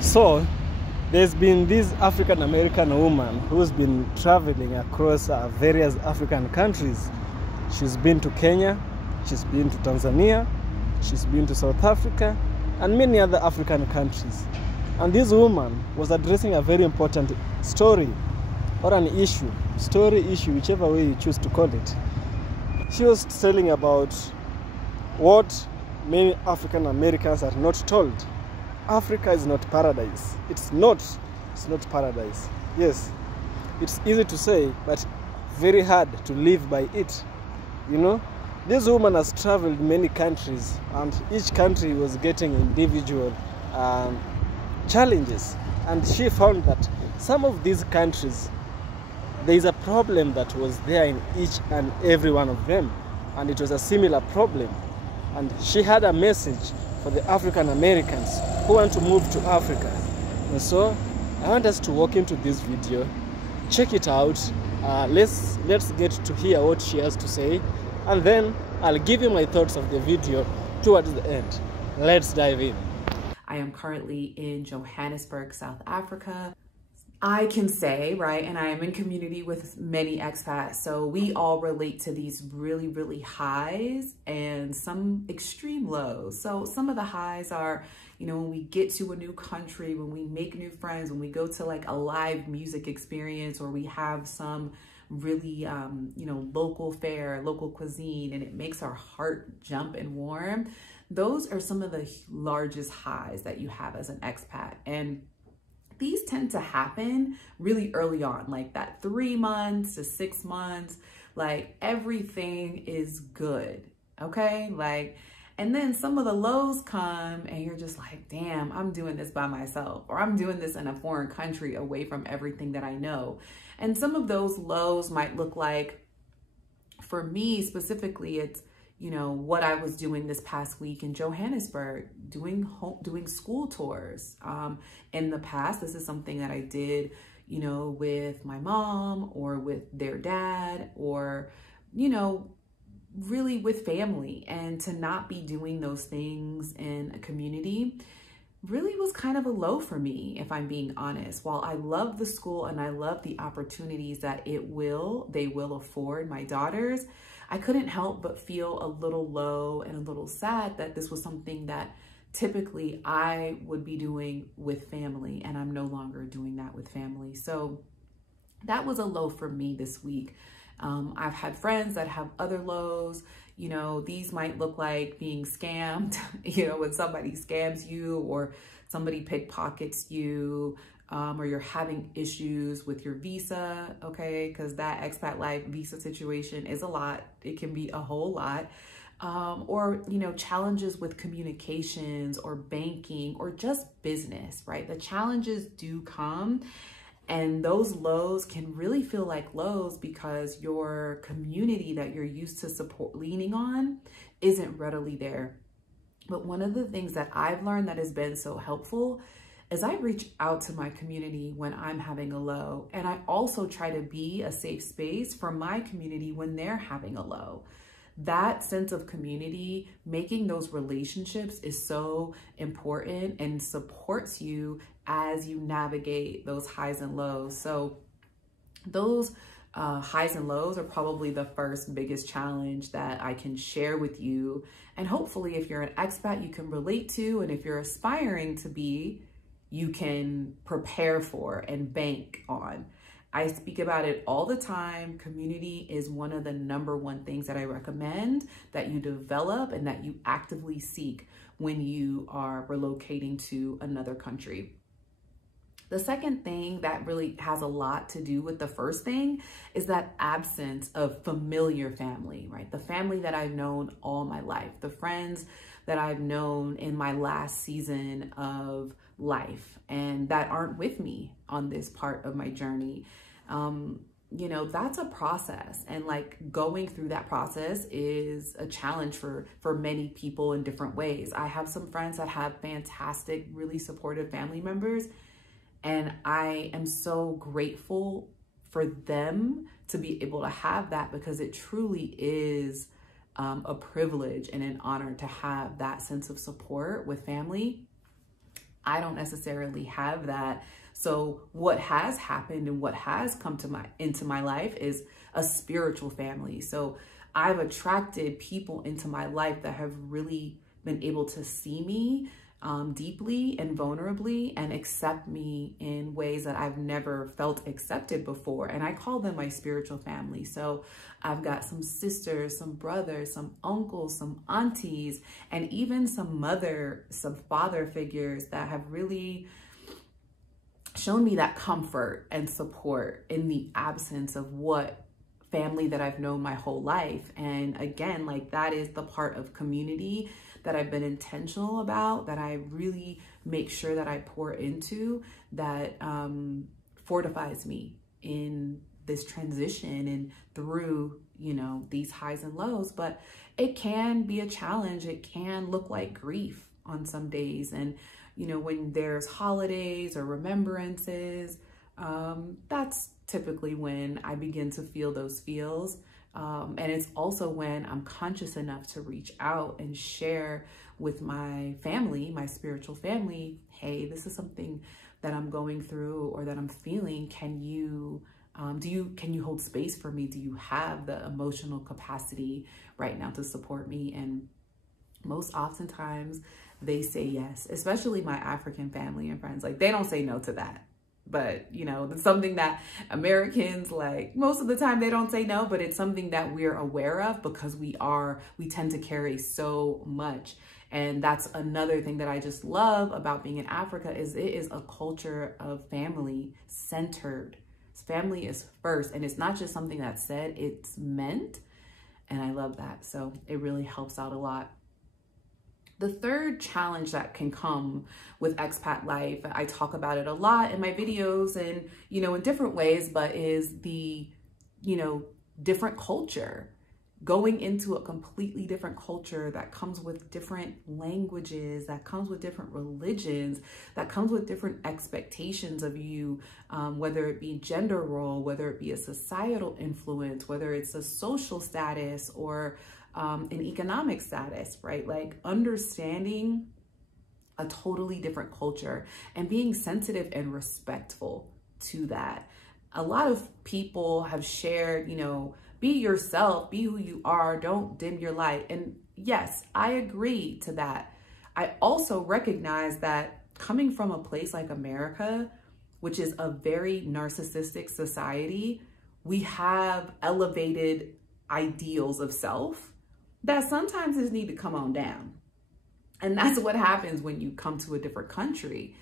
So there's been this African American woman who's been traveling across various African countries. She's been to Kenya, she's been to Tanzania, she's been to South Africa, and many other African countries. And this woman was addressing a very important story, or an issue, story, issue, whichever way you choose to call it. She was telling about what many African Americans are not told. Africa is not paradise. It's not paradise. Yes, it's easy to say, but very hard to live by it. You know, this woman has traveled many countries, and each country was getting individual challenges. And she found that some of these countries, there is a problem that was there in each and every one of them, and it was a similar problem. And she had a message for the African Americans who want to move to Africa. And so I want us to walk into this video, check it out. Let's get to hear what she has to say, and then I'll give you my thoughts of the video towards the end. Let's dive in. I am currently in Johannesburg, South Africa. I can say, right, and I am in community with many expats, so we all relate to these really, really highs and some extreme lows. So some of the highs are, you know, when we get to a new country, when we make new friends, when we go to like a live music experience, or we have some really, you know, local fare, local cuisine, and it makes our heart jump and warm. Those are some of the largest highs that you have as an expat. And these tend to happen really early on, like that 3 months to 6 months, like everything is good, okay? Like, and then some of the lows come and you're just like, damn, I'm doing this by myself, or I'm doing this in a foreign country away from everything that I know. And some of those lows might look like, for me specifically, it's, you know, what I was doing this past week in Johannesburg, doing school tours. In the past, this is something that I did, you know, with my mom or with their dad, or, you know, really with family. And to not be doing those things in a community really was kind of a low for me, if I'm being honest. While I love the school and I love the opportunities that they will afford my daughters, I couldn't help but feel a little low and a little sad that this was something that typically I would be doing with family, and I'm no longer doing that with family. So that was a low for me this week. I've had friends that have other lows. You know, these might look like being scammed, you know, when somebody scams you, or somebody pickpockets you, or you're having issues with your visa, okay? Because that expat life visa situation is a lot. It can be a whole lot. Or, you know, challenges with communications or banking or just business, right? The challenges do come, and those lows can really feel like lows because your community that you're used to leaning on isn't readily there. But one of the things that I've learned that has been so helpful is I reach out to my community when I'm having a low, and I also try to be a safe space for my community when they're having a low. That sense of community, making those relationships, is so important and supports you as you navigate those highs and lows. So those highs and lows are probably the first biggest challenge that I can share with you. And hopefully if you're an expat, you can relate to, and if you're aspiring to be, you can prepare for and bank on. I speak about it all the time. Community is one of the #1 things that I recommend that you develop and that you actively seek when you are relocating to another country. The second thing that really has a lot to do with the first thing is that absence of familiar family, right? The family that I've known all my life, the friends that I've known in my last season of life and that aren't with me on this part of my journey. You know, that's a process, and like going through that process is a challenge for many people in different ways. I have some friends that have fantastic, really supportive family members, and I am so grateful for them to be able to have that, because it truly is a privilege and an honor to have that sense of support with family. I don't necessarily have that. So what has happened and what has come to into my life is a spiritual family. So I've attracted people into my life that have really been able to see me deeply and vulnerably and accept me in ways that I've never felt accepted before. And I call them my spiritual family. So I've got some sisters, some brothers, some uncles, some aunties, and even some father figures that have really shown me that comfort and support in the absence of what family that I've known my whole life. And again, like, that is the part of community that I've been intentional about, that I really make sure that I pour into, that fortifies me in this transition and through, you know, these highs and lows. But it can be a challenge. It can look like grief on some days. And, you know, when there's holidays or remembrances, that's typically when I begin to feel those feels. And it's also when I'm conscious enough to reach out and share with my family, my spiritual family, hey, this is something that I'm going through or that I'm feeling. Can you hold space for me? Do you have the emotional capacity right now to support me? And most oftentimes they say yes, especially my African family and friends. Like, they don't say no to that. But, you know, it's something that Americans, like, most of the time they don't say no, but it's something that we're aware of because we tend to carry so much. And that's another thing that I just love about being in Africa is it is a culture of family centered. Family is first, and it's not just something that's said, it's meant. And I love that. So it really helps out a lot. The third challenge that can come with expat life, I talk about it a lot in my videos and, you know, in different ways, but is the, you know, different culture. Going into a completely different culture that comes with different languages, that comes with different religions, that comes with different expectations of you, whether it be gender role, whether it be a societal influence, whether it's a social status or an economic status, right? Like, understanding a totally different culture and being sensitive and respectful to that. A lot of people have shared, you know, be yourself, be who you are, don't dim your light. And yes, I agree to that. I also recognize that coming from a place like America, which is a very narcissistic society, we have elevated ideals of self that sometimes just need to come on down. And that's what happens when you come to a different country.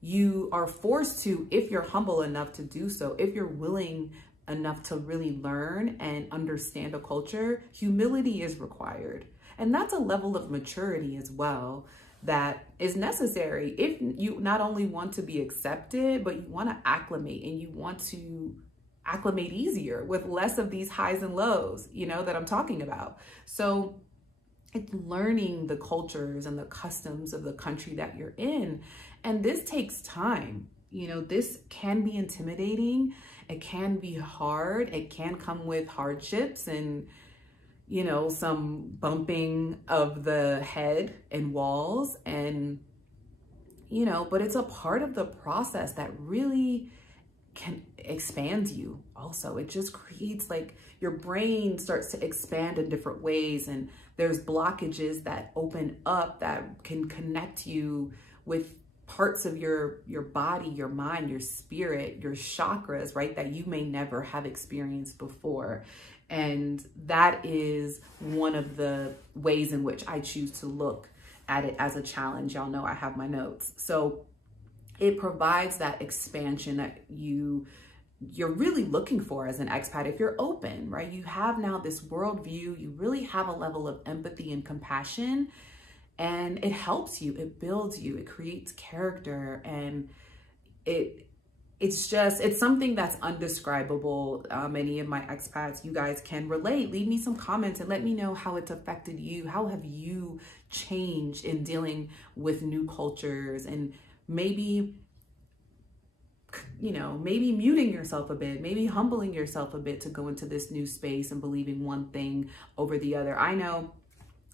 You are forced to, if you're humble enough to do so, if you're willing enough to really learn and understand a culture, humility is required. And that's a level of maturity as well that is necessary if you not only want to be accepted, but you want to acclimate, and you want to acclimate easier with less of these highs and lows, you know, that I'm talking about. So it's learning the cultures and the customs of the country that you're in. And this takes time. You know, this can be intimidating. It can be hard. It can come with hardships and, you know, some bumping of the head and walls, and, you know, but it's a part of the process that really can expand you also. It just creates, like, your brain starts to expand in different ways, and there's blockages that open up that can connect you with parts of your body, your mind, your spirit, your chakras, right, that you may never have experienced before. And that is one of the ways in which I choose to look at it as a challenge. Y'all know I have my notes. So it provides that expansion that you're really looking for as an expat if you're open, right? You have now this worldview, you really have a level of empathy and compassion, and it helps you, it builds you, it creates character, and it's something that's undescribable. Many of my expats, you guys can relate. Leave me some comments and let me know how it's affected you. How have you changed in dealing with new cultures, and maybe, you know, maybe muting yourself a bit, maybe humbling yourself a bit to go into this new space and believing one thing over the other. I know,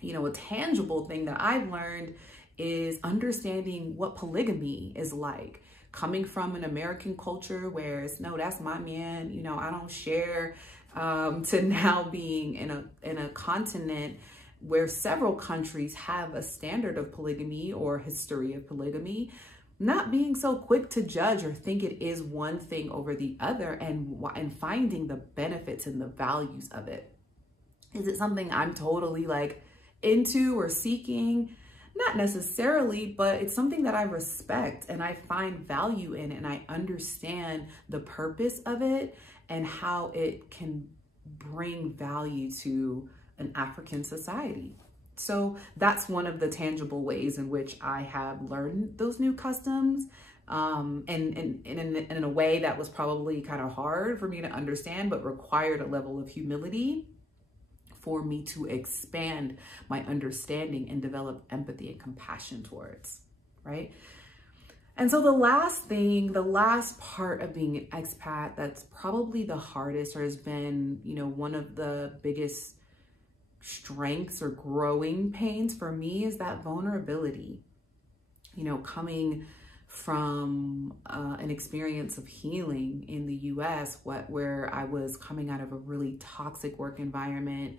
you know, a tangible thing that I've learned is understanding what polygamy is like. Coming from an American culture where it's, no, that's my man, you know, I don't share, to now being in a continent where several countries have a standard of polygamy or history of polygamy, not being so quick to judge or think it is one thing over the other, and finding the benefits and the values of it. Is it something I'm totally like into or seeking? Not necessarily, but it's something that I respect and I find value in, and I understand the purpose of it and how it can bring value to an African society. So that's one of the tangible ways in which I have learned those new customs, and in a way that was probably kind of hard for me to understand, but required a level of humility for me to expand my understanding and develop empathy and compassion towards, right? And so the last thing, the last part of being an expat that's probably the hardest, or has been, you know, one of the biggest strengths or growing pains for me, is that vulnerability. You know, coming from an experience of healing in the US, where I was coming out of a really toxic work environment,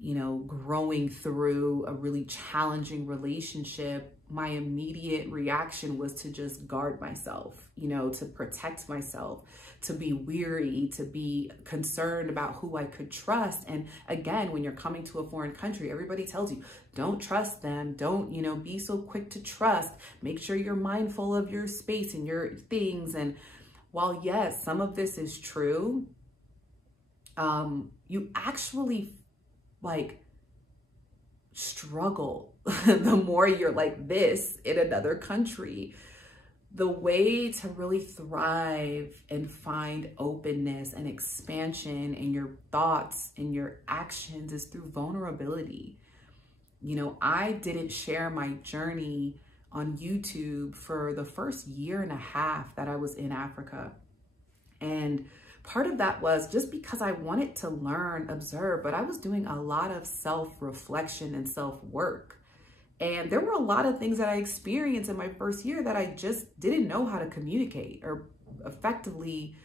you know, growing through a really challenging relationship, my immediate reaction was to just guard myself, you know, to protect myself, to be weary, to be concerned about who I could trust. And again, when you're coming to a foreign country, everybody tells you, don't trust them. Don't, you know, be so quick to trust. Make sure you're mindful of your space and your things. And while yes, some of this is true, you actually like struggle the more you're like this in another country. The way to really thrive and find openness and expansion in your thoughts and your actions is through vulnerability. You know, I didn't share my journey on YouTube for the first year and a half that I was in Africa. And part of that was just because I wanted to learn, observe, but I was doing a lot of self-reflection and self-work. And there were a lot of things that I experienced in my first year that I just didn't know how to communicate or effectively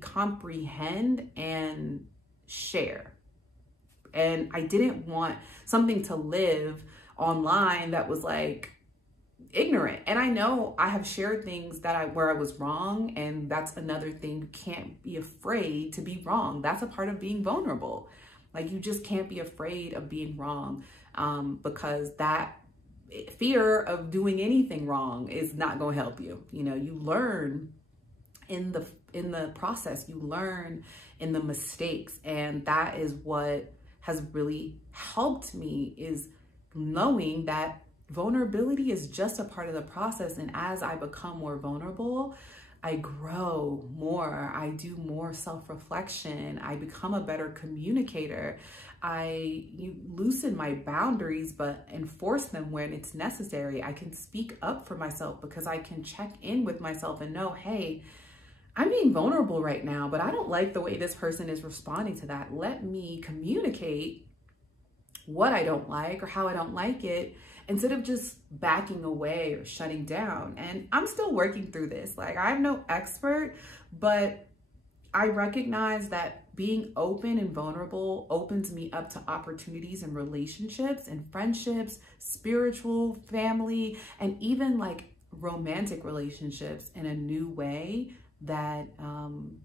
comprehend and share. And I didn't want something to live online that was like ignorant. And I know I have shared things that where I was wrong, and that's another thing. You can't be afraid to be wrong. That's a part of being vulnerable. Like, you just can't be afraid of being wrong, because that fear of doing anything wrong is not going to help you. You know, you learn in the process, you learn in the mistakes. And that is what has really helped me, is knowing that vulnerability is just a part of the process. And as I become more vulnerable, I grow more, I do more self-reflection, I become a better communicator, you loosen my boundaries, but enforce them when it's necessary. I can speak up for myself because I can check in with myself and know, hey, I'm being vulnerable right now, but I don't like the way this person is responding to that. Let me communicate what I don't like or how I don't like it, instead of just backing away or shutting down. And I'm still working through this. Like, I'm no expert, but I recognize that being open and vulnerable opens me up to opportunities and relationships and friendships, spiritual, family, and even like romantic relationships in a new way that I'm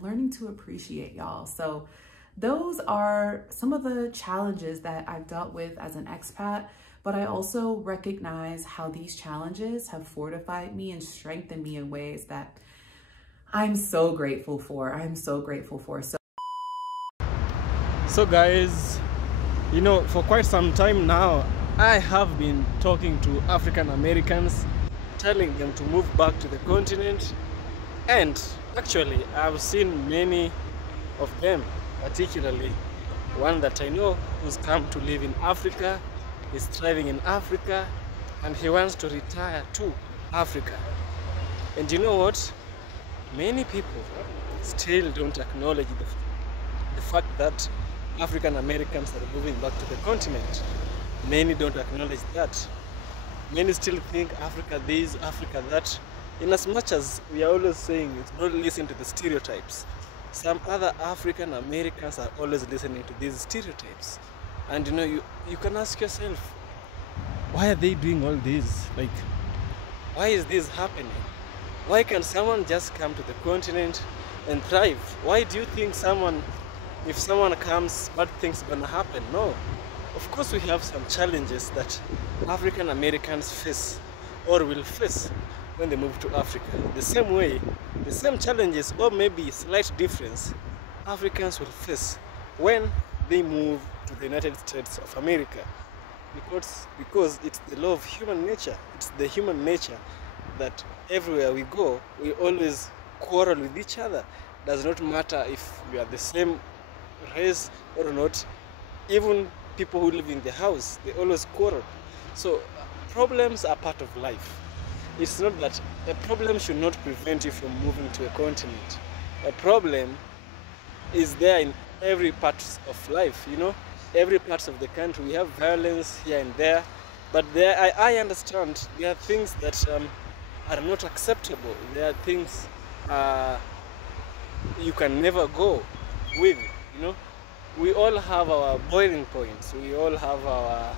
learning to appreciate, y'all. So those are some of the challenges that I've dealt with as an expat. But I also recognize how these challenges have fortified me and strengthened me in ways that I'm so grateful for. I'm so grateful for. So guys, you know, for quite some time now, I have been talking to African Americans, telling them to move back to the continent. And actually, I've seen many of them, particularly one that I know who's come to live in Africa, is thriving in Africa, and he wants to retire to Africa. And you know what? Many people still don't acknowledge the fact that African Americans are moving back to the continent. Many don't acknowledge that. Many still think Africa this, Africa that. In as much as we are always saying it's not listen to the stereotypes, some other African Americans are always listening to these stereotypes. And you know, you can ask yourself, why are they doing all this? Like, why is this happening? Why can someone just come to the continent and thrive? Why do you think if someone comes, bad things gonna happen? No. Of course we have some challenges that African Americans face or will face when they move to Africa. The same way, the same challenges or maybe slight difference Africans will face when they move to the United States of America. Because it's the law of human nature. It's the human nature that everywhere we go, we always quarrel with each other. Does not matter if we are the same race or not. Even people who live in the house, they always quarrel. So problems are part of life. It's not that a problem should not prevent you from moving to a continent. A problem is there in every part of life, you know. Every part of the country, we have violence here and there. But I understand there are things that are not acceptable. There are things you can never go with, you know. We all have our boiling points. We all have our,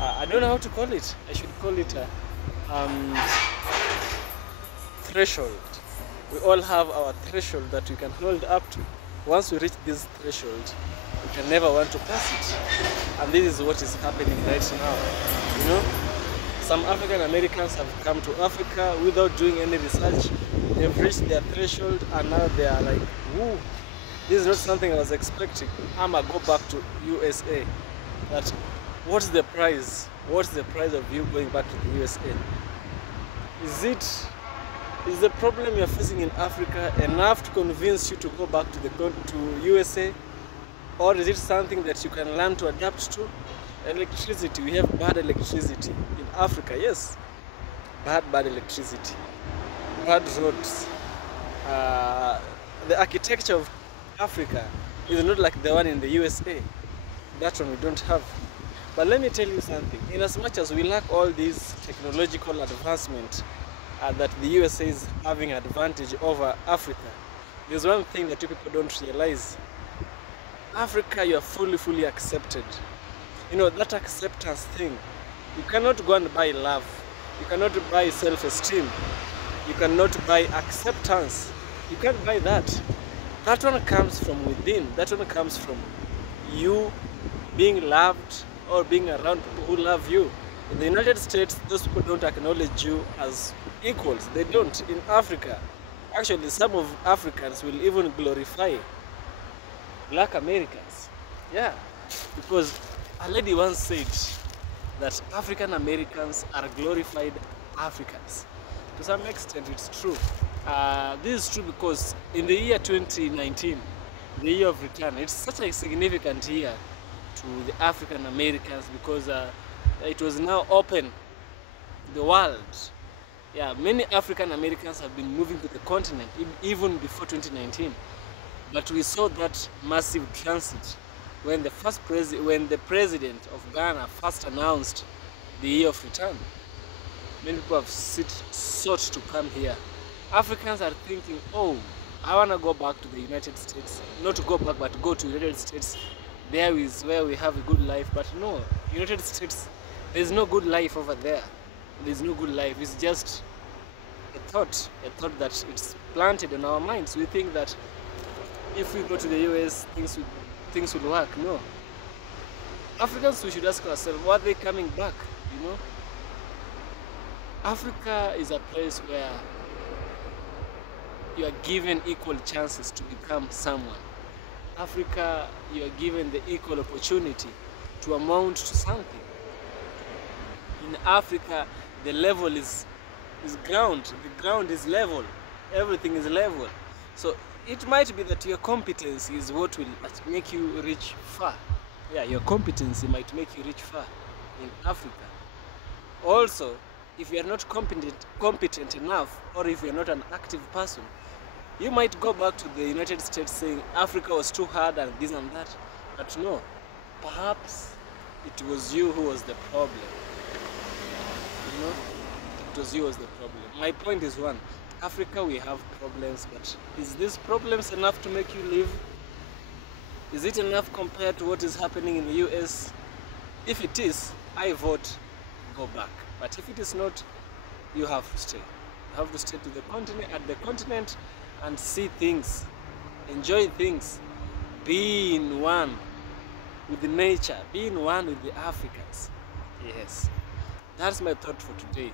I don't know how to call it. I should call it a threshold. We all have our threshold that we can hold up to. Once we reach this threshold, we can never want to pass it. And this is what is happening right now. You know, some African Americans have come to Africa without doing any research. They've reached their threshold and now they are like, woo, this is not something I was expecting. I'ma go back to USA. That, what's the price? What's the price of you going back to the USA? Is the problem you're facing in Africa enough to convince you to go back to USA? Or is it something that you can learn to adapt to? Electricity, we have bad electricity in Africa, yes. Bad electricity. Bad roads. The architecture of Africa is not like the one in the USA. That one we don't have. But let me tell you something. In as much as we lack all these technological advancement that the USA is having advantage over Africa, there's one thing that you people don't realize. Africa, you are fully accepted. You know, that acceptance thing, you cannot go and buy love. You cannot buy self-esteem. You cannot buy acceptance. You can't buy that. That one comes from within. That one comes from you being loved or being around people who love you. In the United States, those people don't acknowledge you as equals. They don't. In Africa, actually, some of Africans will even glorify Black Americans. Yeah, because a lady once said that African Americans are glorified Africans. To some extent, it's true. This is true because in the year 2019, the year of return, it's such a significant year to the African Americans because it was now open to the world. Yeah, many African Americans have been moving to the continent even before 2019. But we saw that massive transit when the president of Ghana first announced the year of return. Many people have sought to come here. Africans are thinking, oh, I want to go back to the United States. Not to go back, but go to the United States. There is where we have a good life. But no, United States, there's no good life over there. There's no good life. It's just a thought that it's planted in our minds. We think that if we go to the US, things will work. No. Africans, we should ask ourselves, why are they coming back? You know? Africa is a place where you are given equal chances to become someone. Africa, you are given the equal opportunity to amount to something. In Africa, the level is ground. The ground is level. Everything is level. So it might be that your competency is what will make you reach far. Yeah, your competency might make you reach far in Africa. Also, if you are not competent enough, or if you are not an active person, you might go back to the United States saying Africa was too hard and this and that. But no, perhaps it was you who was the problem. You know, it was you who was the problem. My point is one, Africa, we have problems, but is these problems enough to make you live? Is it enough compared to what is happening in the US? If it is, I vote go back. But if it is not, you have to stay. You have to stay to the continent, at the continent, and see things, enjoy things, be in one with the nature, be in one with the Africans. Yes, that's my thought for today.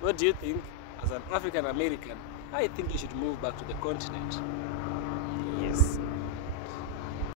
What do you think? As an African American, I think you should move back to the continent. Yes.